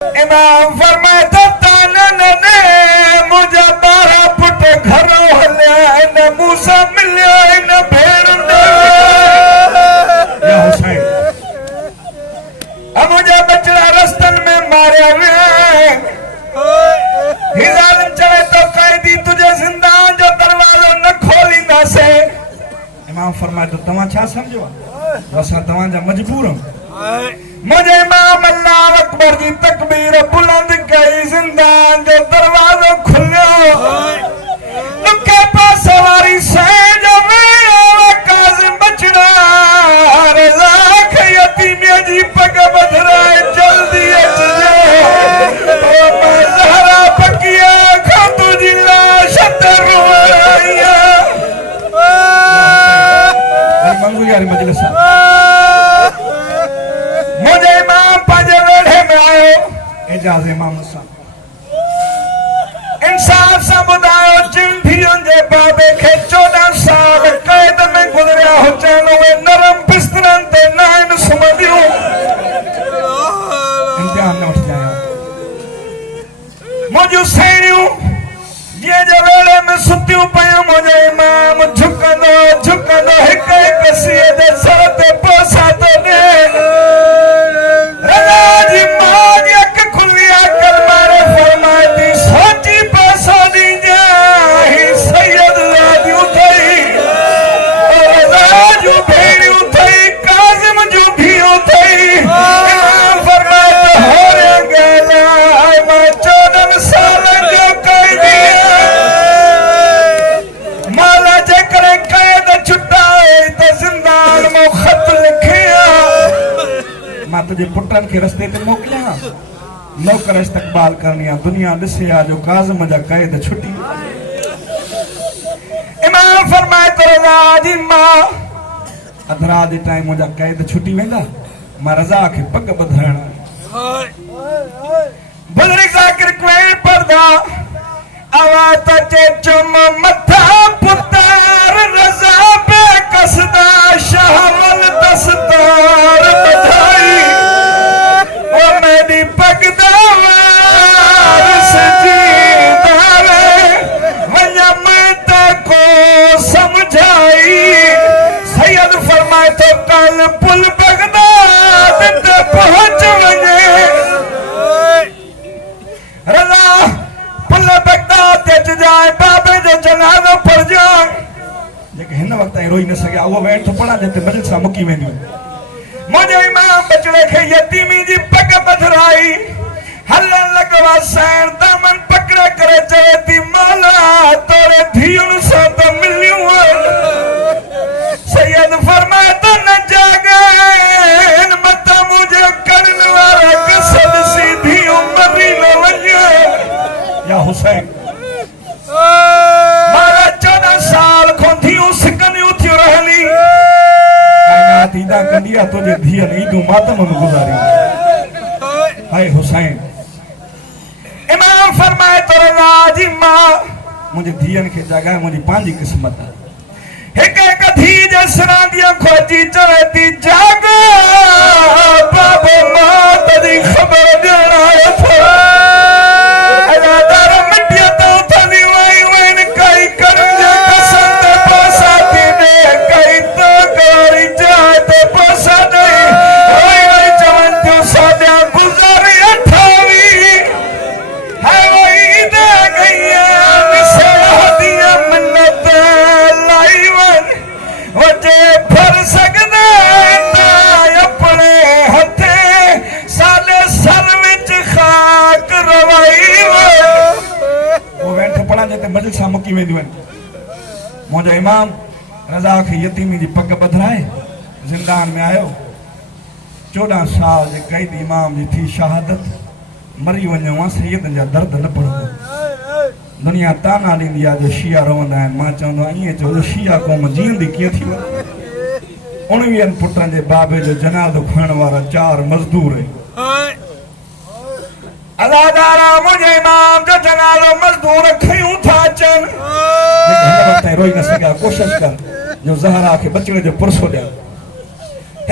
इमाम फरमाता तानन ने मुझे 12 फुट घरों हलिया न मूसा मिलिया न भेड़ या हुसैन अब मुझे बचड़ा रस्तन में मारे हिजाल चले तो कैदी तुझे जिंदान जो दरवाजो न खोली ना से इमाम फरमाए तो तमा छा समझो असा तवा जा मजबूर हूं मुझे इमाम अल्लाह अकबर की तकबीर बुलंद कई जिंदान जो दरवाजो खुलियो लुके पास सवारी सैज में काजिम बचड़ा लाख यतीमिया जी पग बधराए जल्दी अच जा ओ ज़हरा पकिया खा तुझी लाश रोया मंगू यार मजलिस मुझे इमाम पंज वेढ़े में आयो एजाज इमाम इंसाफ सा बुधायो जिन धियुनि जे बाबे खे 14 साल कैद में गुज़रिया हुजनि उहे नरम बिस्तरनि ते न आहिनि सुम्हंदियूं इम्तिहान न वठी आया मुंहिंजूं सेणियूं जीअं जे वेड़े में सुतियूं पयूं मुंहिंजो इमाम झुकंदो झुकंदो हिक हिक सीअ जे सर ते पोसा थो ॾे रज़ा जी मां जी अख खुली अकल मारे फरमाए थी सोची पैसो ॾींजा ही सैयद लादियूं अथई रज़ा जूं भेणियूं अथई काज़िम जूं धीअरूं अथई इमाम फरमाए त होरे ॻाल्हि मां 14 सालनि जो कैदी माला जेकॾहिं कैद छुटाए त ज़िंदान मां ख़त लिखिया मां तुझे पुटन के रस्ते ते मोकलिया नौकर इस्तकबाल करनी दुनिया ॾिसे आ जो काज़िम जा कैद छुटी इमाम फरमाए तो रज़ा जी मां अधरा जे टाइम मुझा कैद छुटी वेंदा मां रज़ा के पग बधाइण बुज़ुर्ग ज़ाकिर क्वेल पर्दा आवाज़ त चे चुम मथा पुतार रज़ा पे कसदा शाहवल दस्तार बधाई ओ मेरी पगदार सजीदार वन्या मैं को समझाई सैयद फरमाए तो कल पुल बगदाद ते पहुंच वने रज़ा पुल बगदाद ते जाए बाबे जो जनाज़ो पढ़ जाए जेके हिन वक्त रोई न सघिया उहो वेण थो पढ़ा जिते मजलिस सां मुकी वेंदियूं मुंहिंजो इमाम बचड़े खे यतीमी जी पग बधराई हलण लॻो सैन दामन पकड़े करे चवे थी मौला तोरे धीउनि सां त मिलियूं सैयद फरमाए त न जाॻनि मतां मुंहिंजे करण वारा कसद सी धीअरूं मरी न वञनि या हुसैन मारा 14 साल खां धीअरूं सिकंदियूं थियूं रहली कायनात ईदा कंडिया तुझे धीअनि ईदूं मातम में गुज़ारी हाय हुसैन इमाम फरमाए तो रज़ा जी मां मुझे धीअनि खे जॻहि मुंहिंजी पंहिंजी क़िस्मत हिक हिक धी जे सिरांदियूं खोजी चवे थी जाग बाबो मां तुंहिंजी ख़बर ॾियण आयो थो अदादार मिटीअ तां थदी वई वई कई करण जे कसम ते पोसा थी ॾे कई तो गोरी जाए ते पोसा ॾे वई वई चवनि थियूं साॾिया गुज़ारी 28 है वई दे गईया विसहदिया मिन्नत लाई वन वजे फर सकदा अपने हथे साले सर विच खाक रवाई वो वेठ पड़ा जेते मजलिस सां मुकी वेंदियूं आहिनि मुंहिंजो इमाम रज़ा खे यतीमी जी पग बधराए ज़िंदान में आयो 14 साल जे कैदी इमाम जी थी शहादत मरी वञो सैयदनि जा दर्द न पढ़ंदो दुनिया ताना ॾींदी आहे जो शिया रहंदा आहिनि मां चवंदो आहियां ईअं चओ शिया क़ौम जीअंदी कीअं थी वञे 19 पुटनि जे बाबे जो जनाज़ो खणण वारा 4 मज़दूर अदादारा मुझे इमाम जो जनाज़ो मज़दूर खयूं था अचनि हिन वक़्तु रोई न सघिया कोशिश कर जो ज़हरा खे बचड़े जो पुरसो ॾिया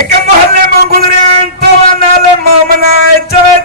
एक मोहल्ले में गुजरे तो नाले मोमना चवे